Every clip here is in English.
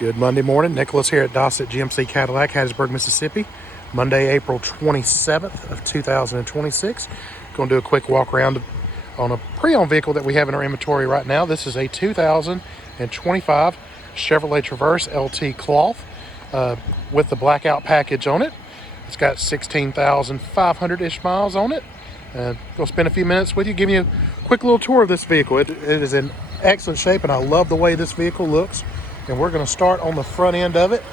Good Monday morning. Nicholas here at Dossett GMC Cadillac, Hattiesburg, Mississippi. Monday, April 27th of 2026. Going to do a quick walk around on a pre-owned vehicle that we have in our inventory right now. This is a 2025 Chevrolet Traverse LT Cloth with the blackout package on it. It's got 16,500-ish miles on it. Go spend a few minutes with you, give you a quick little tour of this vehicle. It is in excellent shape, and I love the way this vehicle looks. And we're going to start on the front end of it.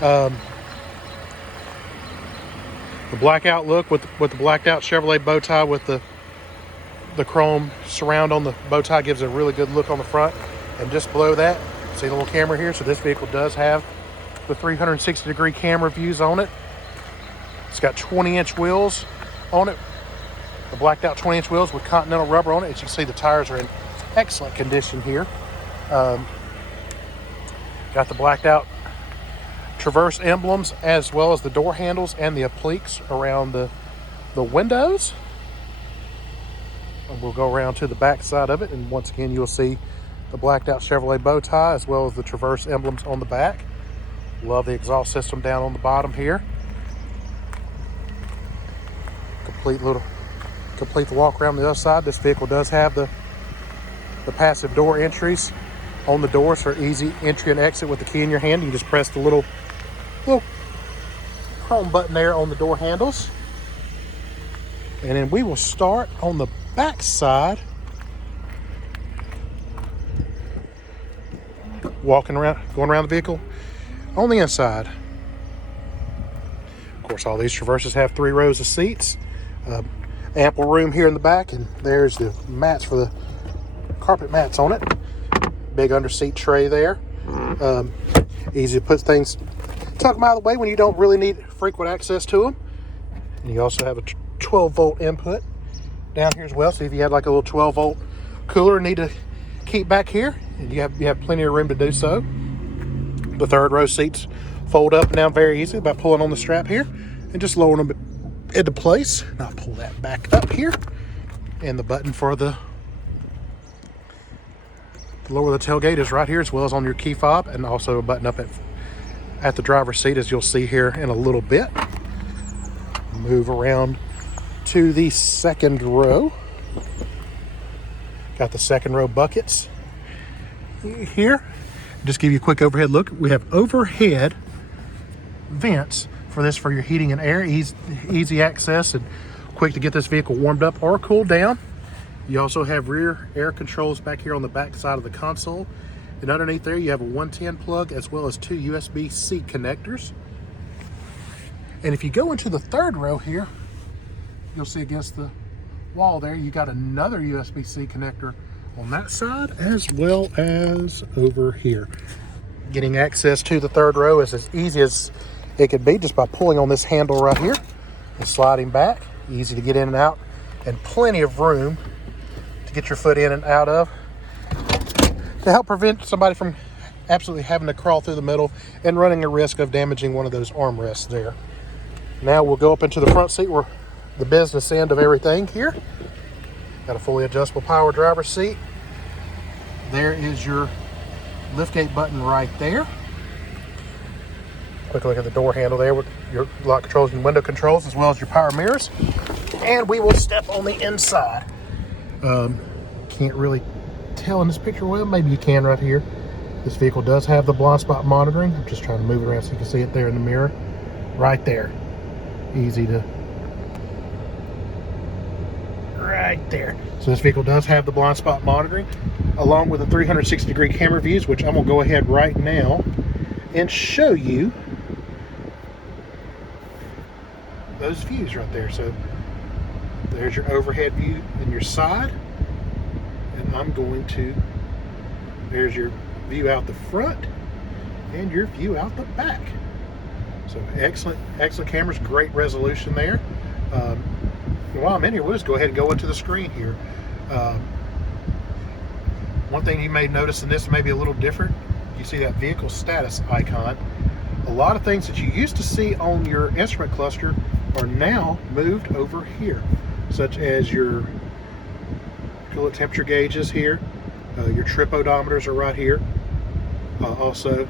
The blackout look with the blacked out Chevrolet bow tie with the chrome surround on the bow tie gives a really good look on the front. And just below that, see the little camera here? So this vehicle does have the 360-degree camera views on it. It's got 20-inch wheels on it. The blacked out 20-inch wheels with Continental rubber on it. As you can see, the tires are in excellent condition here. Got the blacked out Traverse emblems as well as the door handles and the appliques around the windows. And we'll go around to the back side of it, and once again you'll see the blacked out Chevrolet bow tie as well as the Traverse emblems on the back. Love the exhaust system down on the bottom here. Complete the walk around the other side. This vehicle does have the passive door entries on the doors for easy entry and exit with the key in your hand. You just press the little chrome button there on the door handles. And then we will start on the back side, going around the vehicle on the inside. Of course, all these Traverses have 3 rows of seats. Ample room here in the back, and there's the mats for the carpet mats on it. Big under seat tray there. Easy to put things, tuck them out of the way when you don't really need frequent access to them. And you also have a 12-volt input down here as well. So if you had like a little 12-volt cooler need to keep back here, and you have plenty of room to do so. The third row seats fold up and down very easily by pulling on the strap here and just lowering them into place. And I'll pull that back up here, and the button for the lower the tailgate is right here, as well as on your key fob, and also a button up at the driver's seat, as you'll see here in a little bit. Move around to the second row. Got the second row buckets here. Just give you a quick overhead look. We have overhead vents for this, for your heating and air. Easy access and quick to get this vehicle warmed up or cooled down. You also have rear air controls back here on the back side of the console. And underneath there, you have a 110 plug as well as 2 USB-C connectors. And if you go into the third row here, you'll see against the wall there, you got another USB-C connector on that side as well as over here. Getting access to the third row is as easy as it could be just by pulling on this handle right here and sliding back. Easy to get in and out, and plenty of room get your foot in and out of to help prevent somebody from absolutely having to crawl through the middle and running a risk of damaging one of those armrests there. Now we'll go up into the front seat, where the business end of everything here. Got a fully adjustable power driver's seat. There is your liftgate button right there. Quick look at the door handle there with your lock controls and window controls, as well as your power mirrors. And we will step on the inside. Can't really tell in this picture well, maybe you can right here. This vehicle does have the blind spot monitoring. I'm just trying to move it around so you can see it there in the mirror right there. Easy to, right there. So this vehicle does have the blind spot monitoring along with the 360-degree camera views, which I'm gonna go ahead right now and show you those views right there. So there's your overhead view and your side, and I'm going to, there's your view out the front and your view out the back. So excellent cameras, great resolution there. And while I'm in here, we'll just go ahead and go into the screen here. One thing you may notice, and this may be a little different, you see that vehicle status icon. A lot of things that you used to see on your instrument cluster are now moved over here, such as your coolant temperature gauges here. Your trip odometers are right here. Also,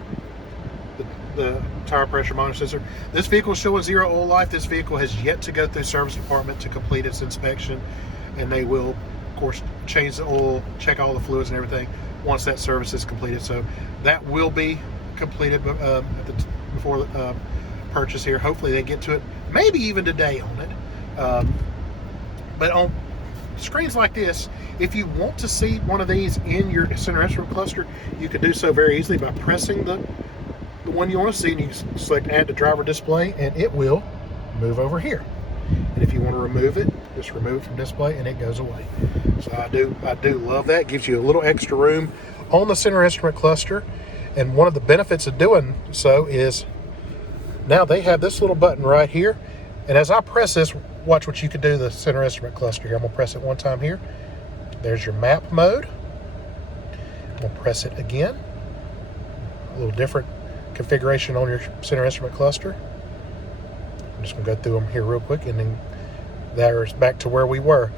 the tire pressure monitor sensor. This vehicle is showing 0 oil life. This vehicle has yet to go through service department to complete its inspection, and they will, of course, change the oil, check all the fluids and everything once that service is completed. So that will be completed before purchase here. Hopefully they get to it maybe even today on it. But on screens like this, if you want to see one of these in your center instrument cluster, you can do so very easily by pressing the one you want to see, and you select add to driver display, and it will move over here. And if you want to remove it, just remove it from display and it goes away. So I do love that. It gives you a little extra room on the center instrument cluster. And one of the benefits of doing so is now they have this little button right here. And as I press this, watch what you can do to the center instrument cluster here. I'm gonna press it one time here. There's your map mode. I'm gonna press it again. A little different configuration on your center instrument cluster. I'm just gonna go through them here real quick, and then there's back to where we were.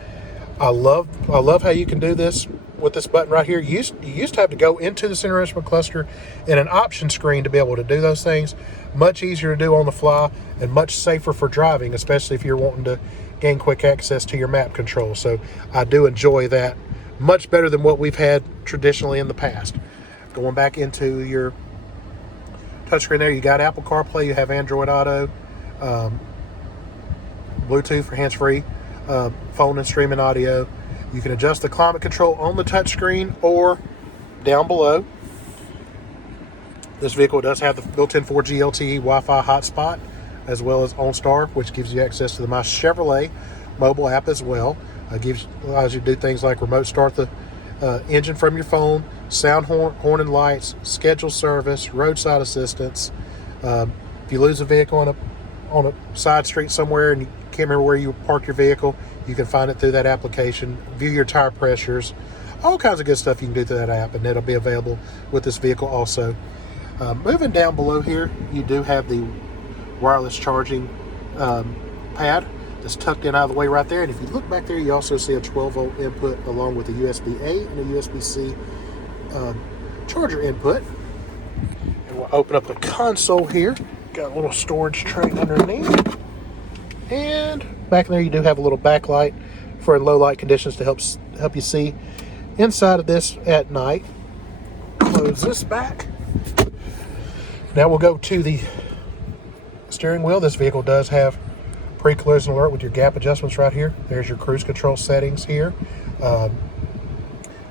I love how you can do this with this button right here. You used to have to go into the center instrument cluster in an option screen to be able to do those things. Much easier to do on the fly and much safer for driving, especially if you're wanting to gain quick access to your map control. So I do enjoy that much better than what we've had traditionally in the past. Going back into your touchscreen there, you got Apple CarPlay, you have Android Auto, Bluetooth for hands-free, phone and streaming audio. You can adjust the climate control on the touchscreen or down below. This vehicle does have the built-in 4G LTE Wi-Fi hotspot, as well as OnStar, which gives you access to the My Chevrolet mobile app as well. Allows you to do things like remote start the engine from your phone, sound horn and lights, schedule service, roadside assistance. If you lose a vehicle on a side street somewhere and you can't remember where you parked your vehicle, you can find it through that application, view your tire pressures, all kinds of good stuff you can do through that app, and it'll be available with this vehicle also. Moving down below here, you do have the wireless charging pad that's tucked in out of the way right there, and if you look back there, you also see a 12-volt input along with a USB-A and a USB-C charger input. And we'll open up the console here. Got a little storage tray underneath. And back in there you do have a little backlight for low light conditions to help you see inside of this at night. Close this back. Now we'll go to the steering wheel. This vehicle does have pre-collision alert with your gap adjustments right here. There's your cruise control settings here.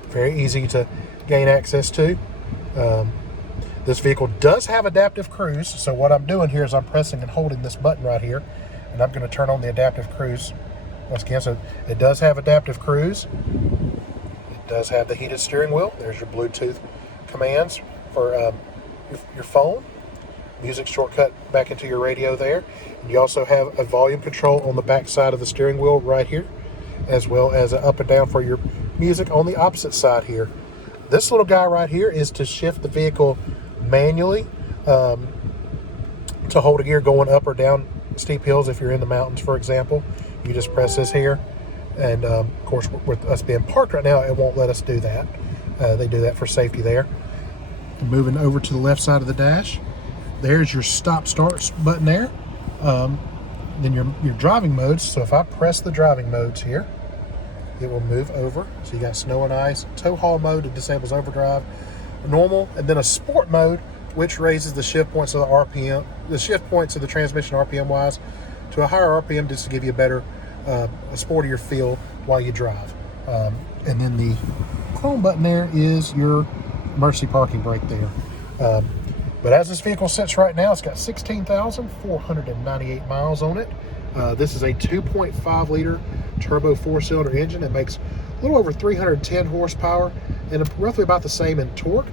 Very easy to gain access to. This vehicle does have adaptive cruise, so what I'm doing here is I'm pressing and holding this button right here, and I'm going to turn on the adaptive cruise once again. So it does have adaptive cruise. It does have the heated steering wheel. There's your Bluetooth commands for your phone. Music shortcut back into your radio there. And you also have a volume control on the back side of the steering wheel right here, as well as an up and down for your music on the opposite side here. This little guy right here is to shift the vehicle manually to hold a gear going up or down steep hills. If you're in the mountains, for example, you just press this here, and of course with us being parked right now, it won't let us do that. They do that for safety there. And moving over to the left side of the dash, there's your stop start button there. Then your driving modes. So if I press the driving modes here, it will move over. So you got snow and ice, tow haul mode, it disables overdrive, normal, and then a sport mode, which raises the shift points of the RPM, the shift points of the transmission RPM wise to a higher RPM, just to give you a better, a sportier feel while you drive. And then the chrome button there is your emergency parking brake there. But as this vehicle sits right now, it's got 16,498 miles on it. This is a 2.5 liter turbo 4-cylinder engine that makes a little over 310 horsepower and roughly about the same in torque,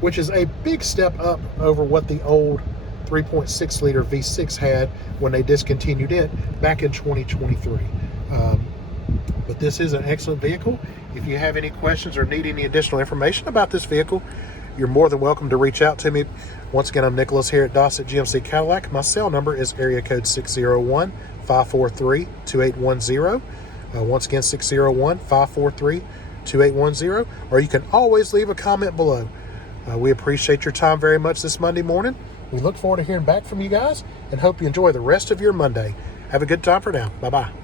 which is a big step up over what the old 3.6 liter V6 had when they discontinued it back in 2023. But this is an excellent vehicle. If you have any questions or need any additional information about this vehicle, you're more than welcome to reach out to me. Once again, I'm Nicholas here at Dossett GMC Cadillac. My cell number is area code 601-543-2810. Once again, 601-543-2810. Or you can always leave a comment below. We appreciate your time very much this Monday morning. We look forward to hearing back from you guys and hope you enjoy the rest of your Monday. Have a good time for now. Bye-bye.